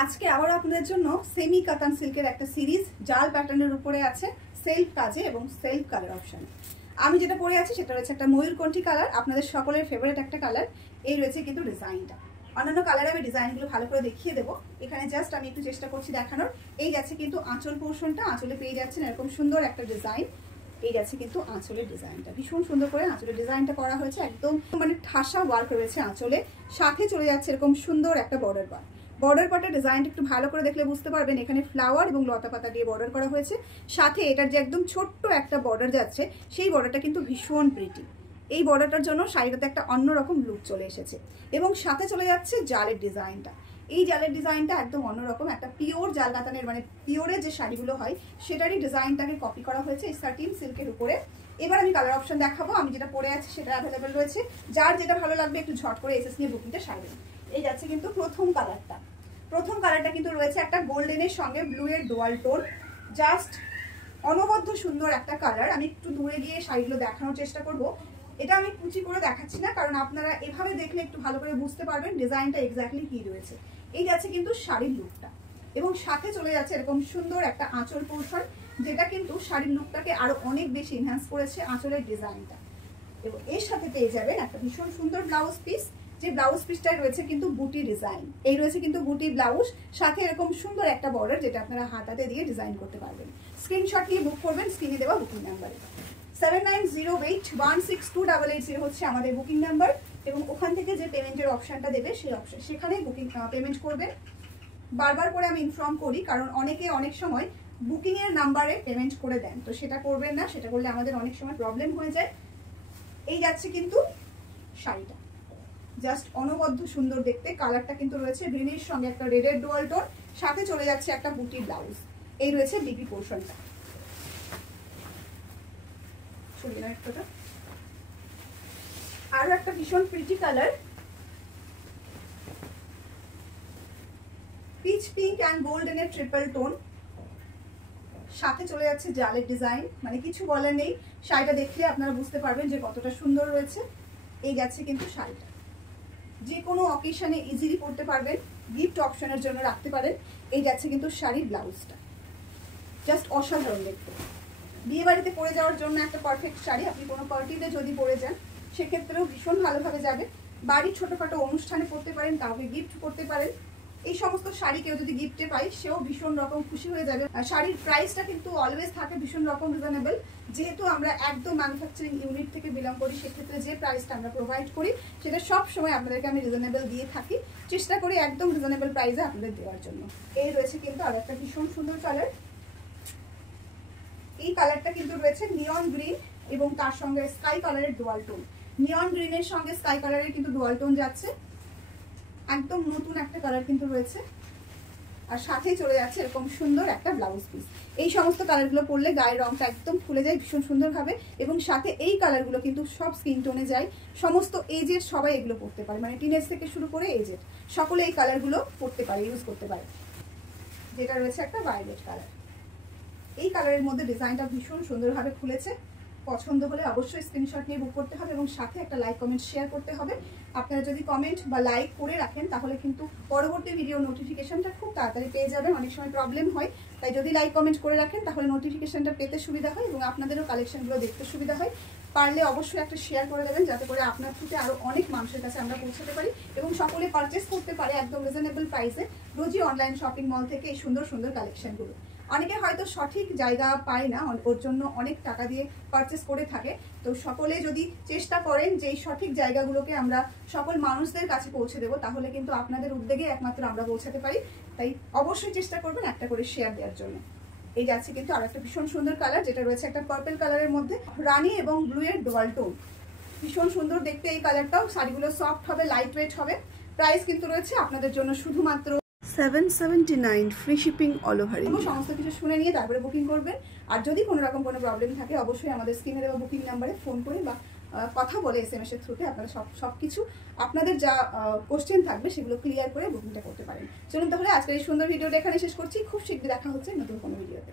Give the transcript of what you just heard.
আজকে আবার আপনাদের জন্য সেমি কাতান সিল্কের একটা সিরিজ জাল প্যাটার্নের উপরে আছে সেলফ কাজে এবং সেলফ কালার অপশন। আমি যেটা পরে আছি সেটা রয়েছে একটা ময়ূরকণ্ঠী কালার, আপনাদের সকলের ফেভারিট একটা কালার। এই রয়েছে কিন্তু ডিজাইনটা। অন্যান্য কালারে আমি ডিজাইনগুলো ভালো করে দেখিয়ে দেবো। এখানে জাস্ট আমি একটু চেষ্টা করছি দেখানোর। এই যাচ্ছে কিন্তু আঁচল পোর্শনটা, আঁচলে পেয়ে যাচ্ছেন এরকম সুন্দর একটা ডিজাইন। এই যাচ্ছে কিন্তু আঁচলের ডিজাইনটা, ভীষণ সুন্দর করে আঁচলের ডিজাইনটা করা হয়েছে, একদম মানে ঠাসা ওয়ার্ক রয়েছে আঁচলে। সাথে চলে যাচ্ছে এরকম সুন্দর একটা বর্ডার পার্ট। বর্ডার পার্টের ডিজাইনটা একটু ভালো করে দেখলে বুঝতে পারবেন, এখানে ফ্লাওয়ার এবং লতা পাতা দিয়ে বর্ডার করা হয়েছে। সাথে এটার যে একদম ছোট্ট একটা বর্ডার যাচ্ছে, সেই বর্ডারটা কিন্তু ভীষণ প্রিটি। এই বর্ডারটার জন্য শাড়িটাতে একটা অন্যরকম লুক চলে এসেছে। এবং সাথে চলে যাচ্ছে জালের ডিজাইনটা। এই জালের ডিজাইনটা একদম অন্যরকম, একটা পিওর জাল কাতানের মানে পিওরের যে শাড়িগুলো হয় সেটারই ডিজাইনটাকে কপি করা হয়েছে এই সাটিন সিল্কের উপরে। এবার আমি কালার অপশন দেখাবো। আমি যেটা পরে আছি সেটা অ্যাভেলেবেল রয়েছে, যার যেটা ভালো লাগবে একটু ঝট করে এসএস নিয়ে বুকিংটা সারবেন। এই যাচ্ছে কিন্তু প্রথম কালারটা। প্রথম কালারটা কিন্তু রয়েছে একটা গোল্ডেনের সঙ্গে ব্লু এর ডুয়াল টোন, জাস্ট অনবদ্য সুন্দর একটা কালার। আমি একটু দূরে গিয়ে শাড়িগুলো দেখানোর চেষ্টা করব। এটা আমি কুচি করে দেখাচ্ছি না, কারণ আপনারা এভাবে দেখলে একটু ভালো করে বুঝতে পারবেন ডিজাইনটা এক্স্যাক্টলি কি রয়েছে। এই যাচ্ছে কিন্তু শাড়ির লুকটা, এবং সাথে চলে যাচ্ছে এরকম সুন্দর একটা আঁচল পোর্শন, যেটা কিন্তু শাড়ির লুকটাকে আরো অনেক বেশি এনহ্যান্স করেছে আঁচলের ডিজাইনটা। এবং এর সাথে পেয়ে যাবেন একটা ভীষণ সুন্দর ব্লাউজ পিস, যে ব্লাউজ পিসটায় রয়েছে কিন্তু বুটি ডিজাইন। এই রয়েছে কিন্তু বুটি ব্লাউজ, সাথে এরকম সুন্দর একটা বর্ডার, যেটা আপনারা হাতাতে দিয়ে ডিজাইন করতে পারবেন। স্ক্রিনশট নিয়ে বুক করবেন স্ক্রিনে দেওয়া বুকিং নাম্বারে। 7908162880 হচ্ছে আমাদের বুকিং নাম্বার, এবং ওখান থেকে যে পেমেন্টের অপশনটা দেবে সেই অপশন সেখানেই বুকিং পেমেন্ট করবেন। বারবার করে আমি ইনফর্ম করি, কারণ অনেকে অনেক সময় বুকিং এর নাম্বারে পেমেন্ট করে দেন, তো সেটা করবেন না। সেটা করলে আমাদের অনেক সময় প্রবলেম হয়ে যায়। এই যাচ্ছে কিন্তু শাড়িটা, জাস্ট অনবদ্য সুন্দর দেখতে। কালারটা কিন্তু রয়েছে গ্রিনের সঙ্গে একটা রেডের ডুয়াল টোন, সাথে চলে যাচ্ছে একটা বুটি ব্লাউজ। এই রয়েছে বিপি পোর্শনটা। আরো একটা ভীষণ pretty colour, peach pink and গোল্ডেনের ট্রিপল টোন, সাথে চলে যাচ্ছে জালের ডিজাইন। মানে কিছু বলার নেই, শাড়িটা দেখলে আপনারা বুঝতে পারবেন যে কতটা সুন্দর রয়েছে। এই যাচ্ছে কিন্তু শাড়িটা, যে কোনো অকেশনে ইজিলি পরতে পারবেন, গিফট অপশনের জন্য রাখতে পারেন। এই যাচ্ছে কিন্তু শাড়ির ব্লাউজটা, জাস্ট অসাধারণ দেখতে। বিয়ে বাড়িতে পরে যাওয়ার জন্য একটা পারফেক্ট শাড়ি। আপনি কোনো পার্টিতে যদি পরে যান সেক্ষেত্রেও ভীষণ ভালোভাবে যাবে। বাড়ির ছোটখাটো অনুষ্ঠানে পরতে পারেন, কাউকে গিফট করতে পারেন। এই সমস্ত শাড়ি কেউ যদি গিফটে পায় সেও ভীষণ রকম খুশি হয়ে যাবে। আর শাড়ির প্রাইসটা কিন্তু অলওয়েজ থাকে ভীষণ রকম রিজনেবল, যেহেতু আমরা একদম ম্যানুফ্যাকচারিং ইউনিট থেকে বিলং করি। সেক্ষেত্রে যে প্রাইসটা আমরা প্রোভাইড করি সেটা সব সময় আপনাদেরকে আমি রিজনেবল দিয়ে থাকি, চেষ্টা করি একদম রিজনেবল প্রাইসে আপনাদের দেওয়ার জন্য। এই রয়েছে কিন্তু আর একটা ভীষণ সুন্দর কালার। এই কালারটা কিন্তু রয়েছে নিয়ন গ্রিন এবং তার সঙ্গে স্কাই কালারের ডুয়াল টোন। নিয়ন গ্রিনের সঙ্গে স্কাই কালারের কিন্তু ডুয়াল টোন যাচ্ছে, একদম নতুন একটা কালার কিন্তু রয়েছে। আর সাথেই চলে যাচ্ছে এরকম সুন্দর একটা ব্লাউজ পিস। এই সমস্ত কালারগুলো পরলে গায়ের রংটা একদম খুলে যায় ভীষণ সুন্দরভাবে, এবং সাথে এই কালারগুলো কিন্তু সব স্কিন টোনে যায়। সমস্ত এজের সবাই এগুলো পরতে পারে, মানে টিনেজ থেকে শুরু করে এজের সকলে এই কালারগুলো পরতে পারে, ইউজ করতে পারে। যেটা রয়েছে একটা ভায়োলেট কালার। এই কালারের মধ্যে ডিজাইনটা ভীষণ সুন্দরভাবে খুলেছে। পছন্দ হলে অবশ্যই স্ক্রিনশট নিয়ে বুক করতে হবে, এবং সাথে একটা লাইক কমেন্ট শেয়ার করতে হবে। আপনারা যদি কমেন্ট বা লাইক করে রাখেন তাহলে কিন্তু পরবর্তী ভিডিও নোটিফিকেশনটা খুব তাড়াতাড়ি পেয়ে যাবেন। অনেক সময় প্রবলেম হয়, তাই যদি লাইক কমেন্ট করে রাখেন তাহলে নোটিফিকেশনটা পেতে সুবিধা হয়, এবং আপনাদেরও কালেকশনগুলো দেখতে সুবিধা হয়। পারলে অবশ্যই একটা শেয়ার করে দেবেন, যাতে করে আপনার থ্রুতে আরও অনেক মানুষের কাছে আমরা পৌঁছাতে পারি এবং সকলে পারচেস করতে পারে একদম রিজনেবল প্রাইসে রোজই অনলাইন শপিং মল থেকে এই সুন্দর সুন্দর কালেকশনগুলো। অনেকে হয়তো সঠিক জায়গা পায় না, ওর জন্য অনেক টাকা দিয়ে পারচেস করে থাকে। তো সকলে যদি চেষ্টা করেন যে এই সঠিক জায়গাগুলোকে আমরা সকল মানুষদের কাছে পৌঁছে দেবো, তাহলে কিন্তু আপনাদের উদ্যোগে একমাত্র আমরা পৌঁছাতে পারি। তাই অবশ্যই চেষ্টা করবেন একটা করে শেয়ার দেওয়ার জন্য। এই যাচ্ছে কিন্তু আর একটা ভীষণ সুন্দর কালার, যেটা রয়েছে একটা পার্পল কালারের মধ্যে রানী এবং ব্লু এর ডুয়াল টোন। ভীষণ সুন্দর দেখতে এই কালারটাও। শাড়িগুলো সফট হবে, লাইট ওয়েট হবে। প্রাইস কিন্তু রয়েছে আপনাদের জন্য শুধুমাত্র 779, free shipping all over India. সমস্ত কিছু শুনে নিয়ে তারপরে বুকিং করবেন। আর যদি কোনো রকম কোনো প্রবলেম থাকে অবশ্যই আমাদের স্ক্রিনে দেওয়া বুকিং নাম্বারে ফোন করে বা কথা বলে SMS এর থ্রুতে আপনারা সব কিছু আপনাদের যা কোশ্চেন থাকবে সেগুলো ক্লিয়ার করে বুকিংটা করতে পারেন। চলুন তাহলে আজকের এই সুন্দর ভিডিওটা এখানে শেষ করছি। খুব শীঘ্রই দেখা হচ্ছে নতুন কোনো ভিডিওতে।